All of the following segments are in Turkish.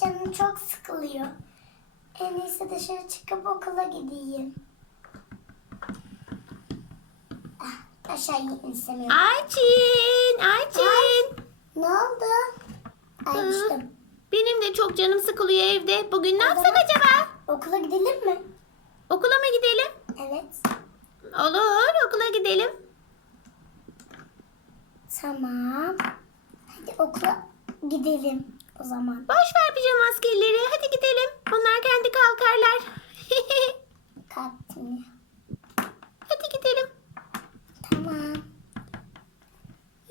Canım çok sıkılıyor. En iyisi dışarı çıkıp okula gideyim. Ah, aşağı gitmek istemiyorum. Ayçin, Ayçin. Ne oldu? Ay Hı. düştüm. Benim de çok canım sıkılıyor evde. Bugün ne O yapsak zaman- acaba? Okula gidelim mi? Okula mı gidelim? Evet. Olur, okula gidelim. Tamam. Hadi okula gidelim o zaman. Boş ver pijama askerleri. Hadi gidelim. Onlar kendi kalkarlar. Kalktım ya. Hadi gidelim. Tamam.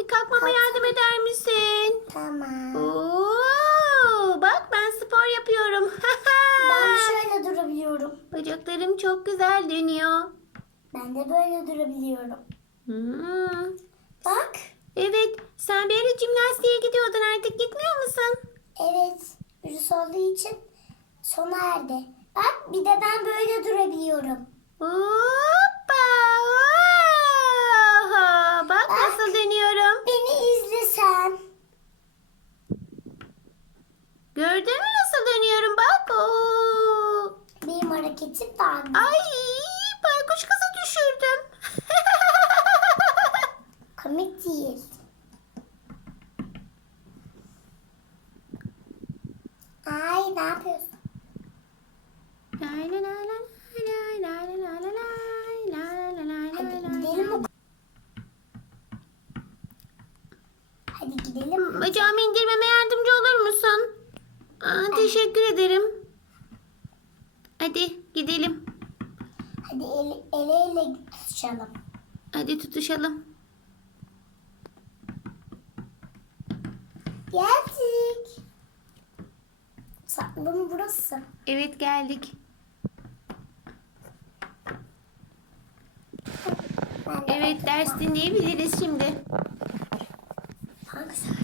Kalkmama yardım eder misin? Tamam. Oo, bak ben spor yapıyorum. Ben şöyle durabiliyorum. Bacaklarım çok güzel dönüyor. Ben de böyle durabiliyorum. Hmm. Bak. Evet, sen bir ara jimnastiğe gidiyordun artık gitmiyor musun? Evet. Virüs olduğu için sona erdi. Bak bir de ben böyle durabiliyorum. Hoppa! Oha! Bak Bak. nasıl dönüyorum. Beni izle sen. Gördün mü nasıl dönüyorum bak. Oo. Benim hareketim daha. Ay baykuş kızı düşürdüm. Komik değil. La la la Hadi gidelim. Bacağımı indirmeme yardımcı olur musun? Aa, teşekkür ederim. Hadi gidelim. Hadi el, ele ele tutuşalım. Hadi tutuşalım. Geldik. Salon burası. Evet geldik. Evet ders dinleyebiliriz şimdi. Hangi saat?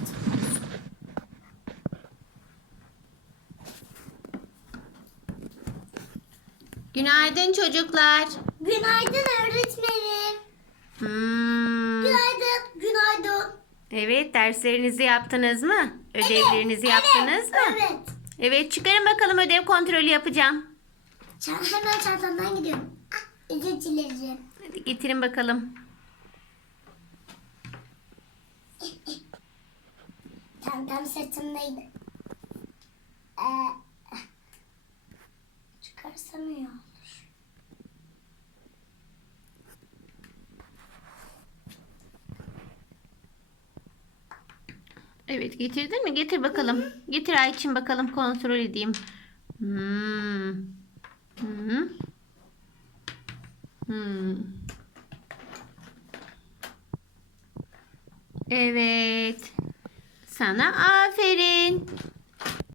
Günaydın çocuklar. Günaydın öğretmenim. Hmm. Günaydın. Günaydın. Evet derslerinizi yaptınız mı? Ödevlerinizi yaptınız mı? Evet. Evet çıkarın bakalım ödev kontrolü yapacağım. Hemen çantamdan gidiyorum. Ah, özür dilerim. Hadi getirin bakalım. Çantam sırtımdaydı. Ee, çıkarsam Evet getirdin mi? Getir bakalım. Getir Ayçin bakalım kontrol edeyim. Hmm. Hmm. Hmm. Evet. Sana aferin.